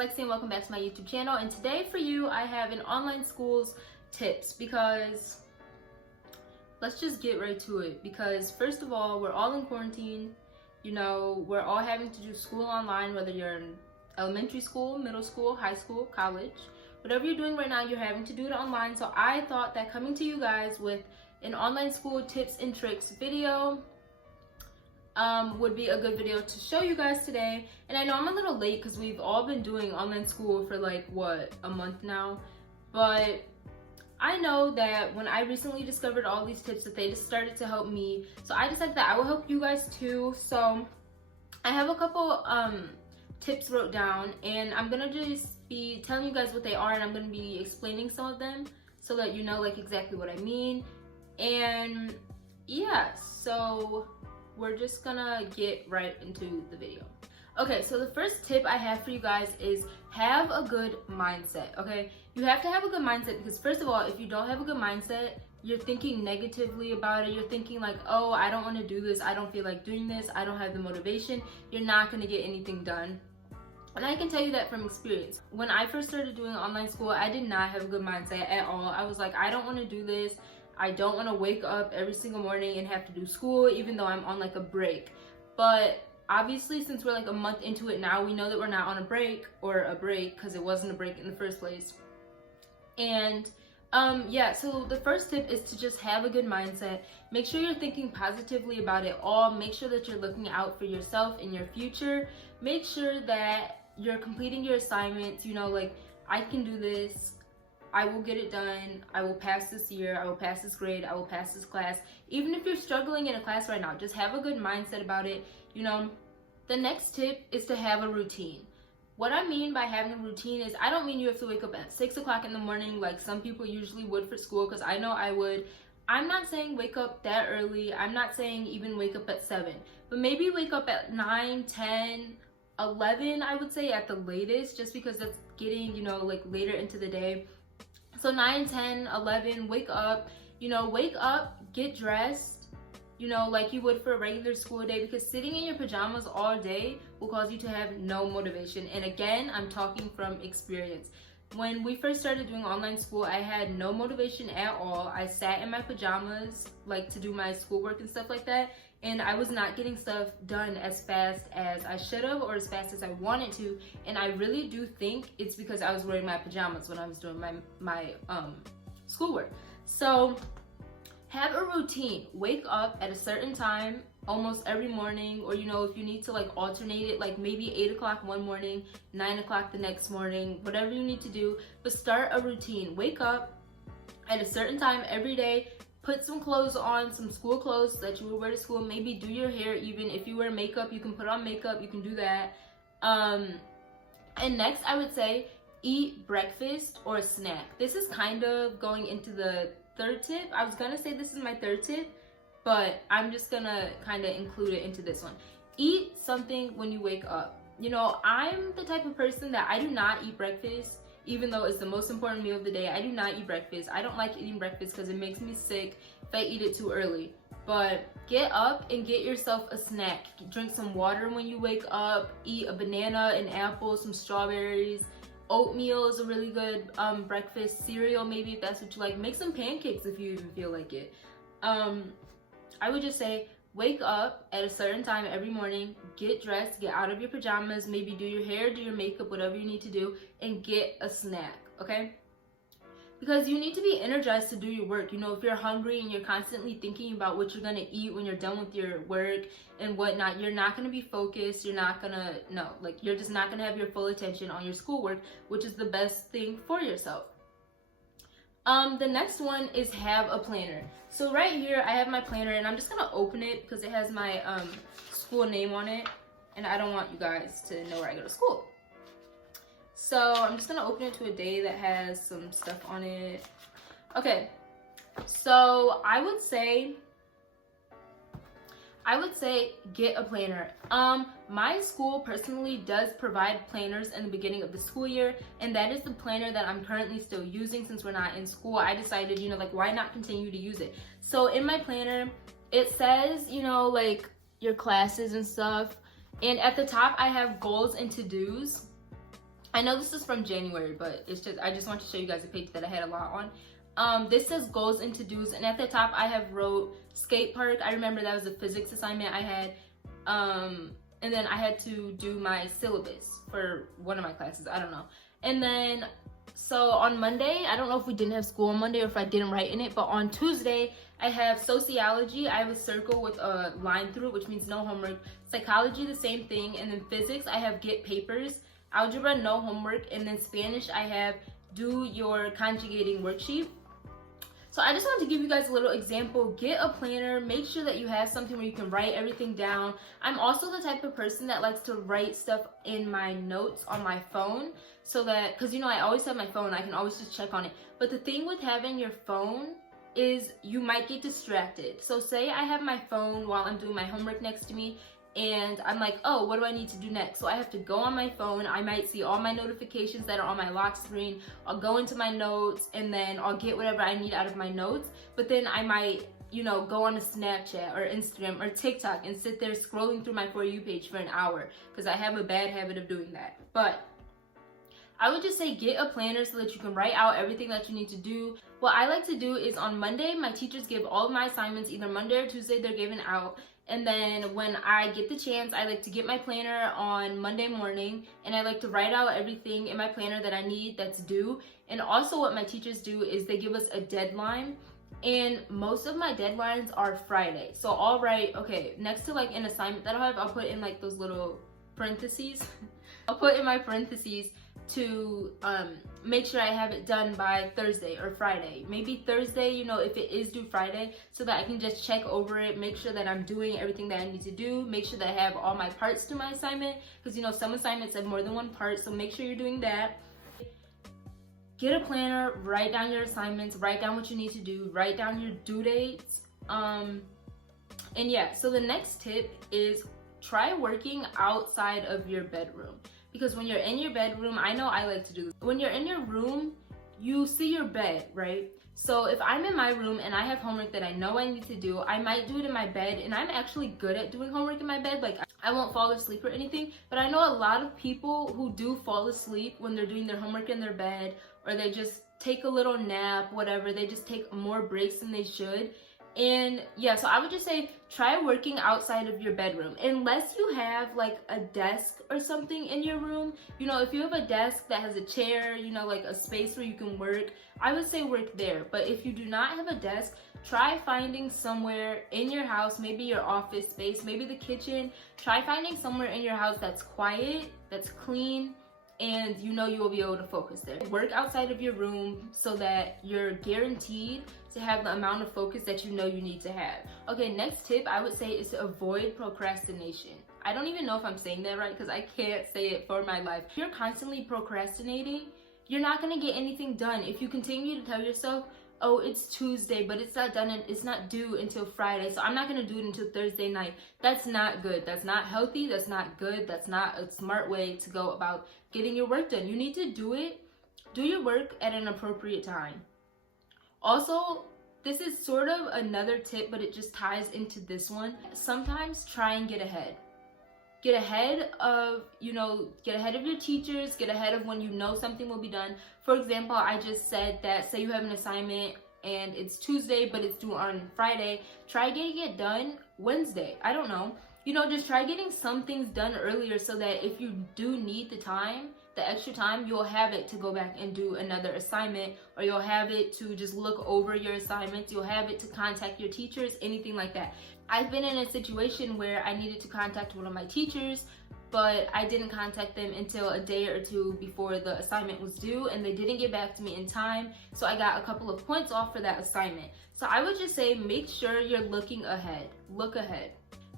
Lexi and welcome back to my YouTube channel. And today for you, I have an online schools tips because let's just get right to it. Because first of all, we're all in quarantine. You know, we're all having to do school online, whether you're in elementary school, middle school, high school, college. Whatever you're doing right now, you're having to do it online. So I thought that coming to you guys with an online school tips and tricks video would be a good video to show you guys today. And I know I'm a little late because we've all been doing online school for like what, a month now, but I know that when I recently discovered all these tips that they just started to help me, so I decided that I will help you guys too. So I have a couple tips wrote down, and I'm gonna just be telling you guys what they are, and I'm gonna be explaining some of them so that you know like exactly what I mean. And yeah, so we're just gonna get right into the video. Okay, so the first tip I have for you guys is have a good mindset, okay? You have to have a good mindset because first of all, if you don't have a good mindset, you're thinking negatively about it. You're thinking like, oh, I don't want to do this. I don't feel like doing this. I don't have the motivation. You're not gonna get anything done. And I can tell you that from experience. When I first started doing online school, I did not have a good mindset at all. I was like, I don't want to do this. I don't want to wake up every single morning and have to do school even though I'm on like a break. But obviously since we're like a month into it now, we know that we're not on a break because it wasn't a break in the first place. And yeah, so the first tip is to just have a good mindset. Make sure you're thinking positively about it all. Make sure that you're looking out for yourself and your future. Make sure that you're completing your assignments, you know, like I can do this. I will get it done. I will pass this year. I will pass this grade. I will pass this class. Even if you're struggling in a class right now, just have a good mindset about it. You know, the next tip is to have a routine. What I mean by having a routine is I don't mean you have to wake up at 6 o'clock in the morning like some people usually would for school, because I know I would. I'm not saying wake up that early. I'm not saying even wake up at 7. But maybe wake up at 9, 10, 11, I would say at the latest, just because that's getting, you know, like later into the day. So 9, 10, 11, wake up, you know, wake up, get dressed, you know, like you would for a regular school day, because sitting in your pajamas all day will cause you to have no motivation. And again, I'm talking from experience. When we first started doing online school, I had no motivation at all. I sat in my pajamas, like to do my schoolwork and stuff like that. And I was not getting stuff done as fast as I should have or as fast as I wanted to. And I really do think it's because I was wearing my pajamas when I was doing my schoolwork. So have a routine. Wake up at a certain time almost every morning, or you know, if you need to like alternate it, like maybe 8 o'clock one morning, 9 o'clock the next morning, whatever you need to do. But start a routine. Wake up at a certain time every day. Put some clothes on, some school clothes that you would wear to school. Maybe do your hair. Even if you wear makeup, you can put on makeup. You can do that. And next, I would say eat breakfast or a snack. This is kind of going into the third tip. I was gonna say this is my third tip, but I'm just gonna kind of include it into this one. Eat something when you wake up. You know, I'm the type of person that I do not eat breakfast. Even though it's the most important meal of the day, I do not eat breakfast. I don't like eating breakfast because it makes me sick if I eat it too early. But get up and get yourself a snack. Drink some water when you wake up. Eat a banana, an apple, some strawberries. Oatmeal is a really good breakfast. Cereal, maybe, if that's what you like. Make some pancakes if you even feel like it. I would just say wake up at a certain time every morning, get dressed, get out of your pajamas, maybe do your hair, do your makeup, whatever you need to do, and get a snack, okay? Because you need to be energized to do your work. You know, if you're hungry and you're constantly thinking about what you're gonna eat when you're done with your work and whatnot, you're not gonna be focused, you're not gonna, no, like you're just not gonna have your full attention on your schoolwork, which is the best thing for yourself. The next one is have a planner. So right here I have my planner, and I'm just gonna open it because it has my school name on it, and I don't want you guys to know where I go to school. So I'm just gonna open it to a day that has some stuff on it. Okay, so I would say get a planner. My school personally does provide planners in the beginning of the school year, and that is the planner that I'm currently still using since we're not in school. I decided, you know, like why not continue to use it? So in my planner, it says, you know, like your classes and stuff, and at the top I have goals and to-dos. I know this is from January, but it's just, I just want to show you guys a page that I had a lot on. This says goals and to-dos, and at the top I have wrote skate park. I remember that was a physics assignment I had. And then I had to do my syllabus for one of my classes, I don't know. And then, so on Monday, I don't know if we didn't have school on Monday or if I didn't write in it, but on Tuesday, I have sociology. I have a circle with a line through it, which means no homework. Psychology, the same thing. And then physics, I have get papers. Algebra, no homework. And then Spanish, I have do your conjugating worksheet. So I just wanted to give you guys a little example. Get a planner, make sure that you have something where you can write everything down. I'm also the type of person that likes to write stuff in my notes on my phone, so that, because you know, I always have my phone, I can always just check on it. But the thing with having your phone is you might get distracted. So say I have my phone while I'm doing my homework next to me, and I'm like, oh, what do I need to do next? So I have to go on my phone. I might see all my notifications that are on my lock screen. I'll go into my notes, and then I'll get whatever I need out of my notes. But then I might, you know, go on a Snapchat or Instagram or TikTok and sit there scrolling through my For You page for an hour, because I have a bad habit of doing that. But I would just say get a planner so that you can write out everything that you need to do. What I like to do is on Monday, my teachers give all of my assignments, either Monday or Tuesday, they're given out. And then when I get the chance, I like to get my planner on Monday morning, and I like to write out everything in my planner that I need that's due. And also what my teachers do is they give us a deadline, and most of my deadlines are Friday. So I'll write, okay, next to like an assignment that I'll have, I'll put in like those little parentheses. I'll put in my parentheses to make sure I have it done by Thursday or Friday. Maybe Thursday, you know, if it is due Friday, so that I can just check over it, make sure that I'm doing everything that I need to do, make sure that I have all my parts to my assignment, because you know, some assignments have more than one part, so make sure you're doing that. Get a planner, write down your assignments, write down what you need to do, write down your due dates. And yeah, so the next tip is try working outside of your bedroom. Because when you're in your bedroom, I know I like to do this. When you're in your room, you see your bed, right? So if I'm in my room and I have homework that I know I need to do, I might do it in my bed, and I'm actually good at doing homework in my bed. Like, I won't fall asleep or anything, but I know a lot of people who do fall asleep when they're doing their homework in their bed, or they just take a little nap, whatever. They just take more breaks than they should. And yeah, so I would just say try working outside of your bedroom, unless you have like a desk or something in your room. You know, if you have a desk that has a chair, you know, like a space where you can work, I would say work there. But if you do not have a desk, try finding somewhere in your house, maybe your office space, maybe the kitchen. Try finding somewhere in your house that's quiet, that's clean, and you know you will be able to focus there. Work outside of your room so that you're guaranteed to have the amount of focus that you know you need to have. Okay, next tip I would say is to avoid procrastination. I don't even know if I'm saying that right, because I can't say it for my life. If you're constantly procrastinating, you're not gonna get anything done. If you continue to tell yourself, oh, it's Tuesday, but it's not done and it's not due until Friday, so I'm not gonna do it until Thursday night. That's not good. That's not healthy. That's not good. That's not a smart way to go about getting your work done. You need to do your work at an appropriate time. Also, this is sort of another tip, but it just ties into this one. Sometimes try and get ahead. Get ahead of, you know, get ahead of your teachers, get ahead of when you know something will be done. For example, I just said that say you have an assignment and it's Tuesday, but it's due on Friday. Try getting it done Wednesday. I don't know. You know, just try getting some things done earlier so that if you do need the time, the extra time, you'll have it to go back and do another assignment, or you'll have it to just look over your assignments, you'll have it to contact your teachers, anything like that. I've been in a situation where I needed to contact one of my teachers, but I didn't contact them until a day or two before the assignment was due, and they didn't get back to me in time, so I got a couple of points off for that assignment. So I would just say make sure you're looking ahead. Look ahead.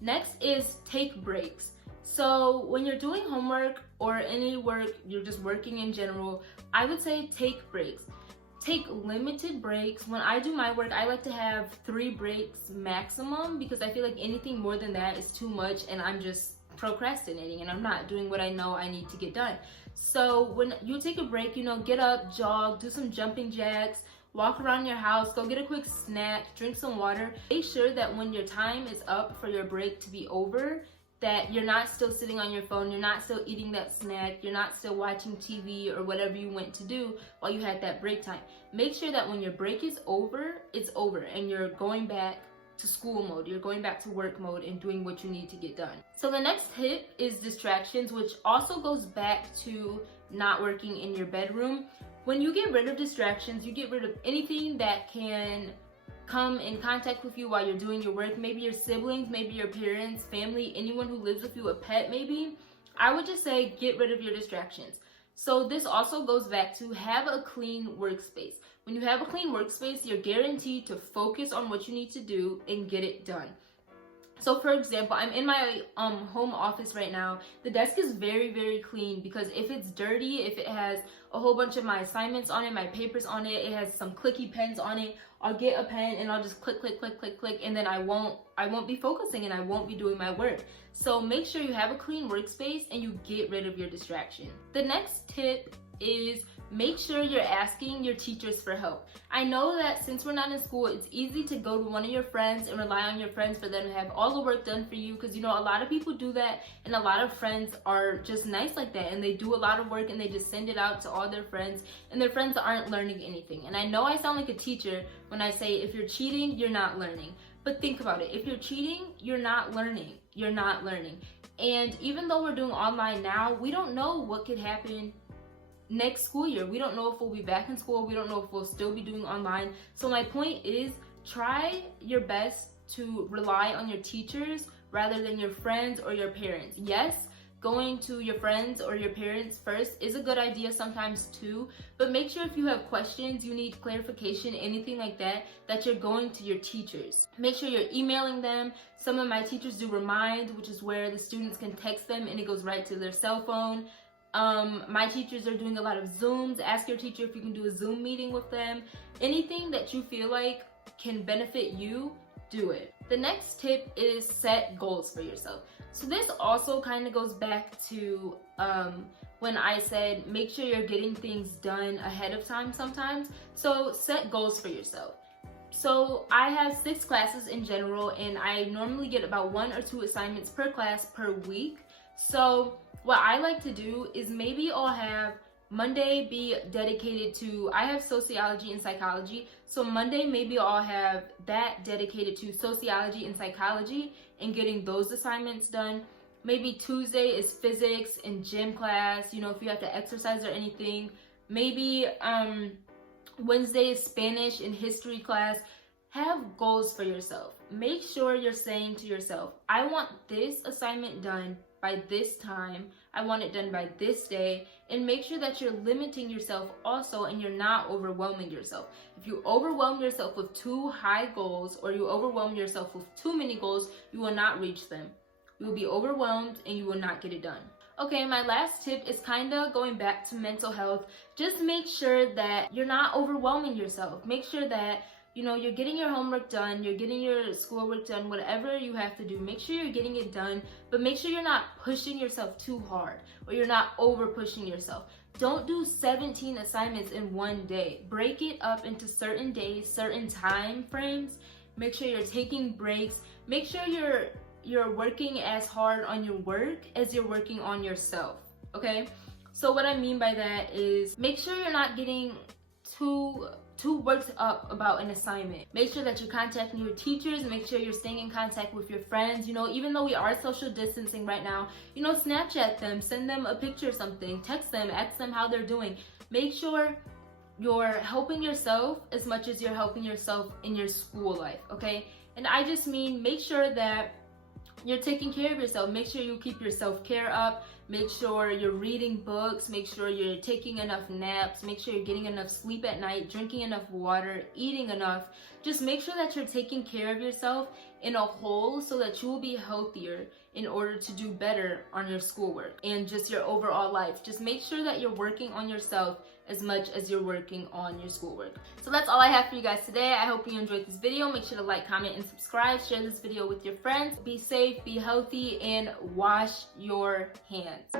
Next is take breaks. So when you're doing homework or any work, you're just working in general, I would say take breaks. Take limited breaks. When I do my work, I like to have 3 breaks maximum, because I feel like anything more than that is too much and I'm just procrastinating and I'm not doing what I know I need to get done. So when you take a break, you know, get up, jog, do some jumping jacks, walk around your house, go get a quick snack, drink some water. Make sure that when your time is up for your break to be over, that you're not still sitting on your phone, you're not still eating that snack, you're not still watching TV or whatever you went to do while you had that break time. Make sure that when your break is over, it's over and you're going back to school mode, you're going back to work mode and doing what you need to get done. So the next tip is distractions, which also goes back to not working in your bedroom. When you get rid of distractions, you get rid of anything that can come in contact with you while you're doing your work. Maybe your siblings, maybe your parents, family, anyone who lives with you, a pet maybe. I would just say get rid of your distractions. So this also goes back to have a clean workspace. When you have a clean workspace, you're guaranteed to focus on what you need to do and get it done. So for example, I'm in my home office right now. The desk is very, very clean because if it's dirty, if it has a whole bunch of my assignments on it, my papers on it, it has some clicky pens on it, I'll get a pen and I'll just click, click, click, click, click, and then I won't be focusing and I won't be doing my work. So make sure you have a clean workspace and you get rid of your distraction. The next tip is make sure you're asking your teachers for help. I know that since we're not in school, it's easy to go to one of your friends and rely on your friends for them to have all the work done for you, because you know a lot of people do that and a lot of friends are just nice like that and they do a lot of work and they just send it out to all their friends and their friends aren't learning anything. And I know I sound like a teacher when I say if you're cheating, you're not learning. But think about it. If you're cheating, you're not learning. You're not learning. And even though we're doing online now, we don't know what could happen next school year. We don't know if we'll be back in school. We don't know if we'll still be doing online. So my point is, try your best to rely on your teachers rather than your friends or your parents. Yes, going to your friends or your parents first is a good idea sometimes too, but make sure if you have questions, you need clarification, anything like that, that you're going to your teachers. Make sure you're emailing them. Some of my teachers do Remind, which is where the students can text them and it goes right to their cell phone. My teachers are doing a lot of Zooms. Ask your teacher if you can do a Zoom meeting with them. Anything that you feel like can benefit you, do it. The next tip is set goals for yourself. So this also kind of goes back to when I said make sure you're getting things done ahead of time sometimes. So set goals for yourself. So I have 6 classes in general and I normally get about 1 or 2 assignments per class per week. So what I like to do is maybe I'll have Monday be dedicated to, I have sociology and psychology. So Monday maybe I'll have that dedicated to sociology and psychology and getting those assignments done. Maybe Tuesday is physics and gym class, you know, if you have to exercise or anything. Maybe Wednesday is Spanish and history class. Have goals for yourself. Make sure you're saying to yourself, I want this assignment done by this time, I want it done by this day, and make sure that you're limiting yourself also and you're not overwhelming yourself. If you overwhelm yourself with too high goals or you overwhelm yourself with too many goals, you will not reach them. You will be overwhelmed and you will not get it done. Okay, my last tip is kind of going back to mental health. Just make sure that you're not overwhelming yourself. Make sure that you know, you're getting your homework done, you're getting your schoolwork done, whatever you have to do, make sure you're getting it done, but make sure you're not pushing yourself too hard or you're not over pushing yourself. Don't do 17 assignments in one day. Break it up into certain days, certain time frames. Make sure you're taking breaks. Make sure you're working as hard on your work as you're working on yourself, okay? So what I mean by that is make sure you're not getting too worked up about an assignment. Make sure that you're contacting your teachers. Make sure you're staying in contact with your friends. You know, even though we are social distancing right now, you know, Snapchat them, send them a picture of something, text them, ask them how they're doing. Make sure you're helping yourself as much as you're helping yourself in your school life, okay? And I just mean make sure that you're taking care of yourself. Make sure you keep your self-care up. Make sure you're reading books. Make sure you're taking enough naps. Make sure you're getting enough sleep at night, drinking enough water, eating enough. Just make sure that you're taking care of yourself in a whole so that you will be healthier in order to do better on your schoolwork and just your overall life. Just make sure that you're working on yourself as much as you're working on your schoolwork. So that's all I have for you guys today. I hope you enjoyed this video. Make sure to like, comment, and subscribe. Share this video with your friends. Be safe, be healthy, and wash your hands.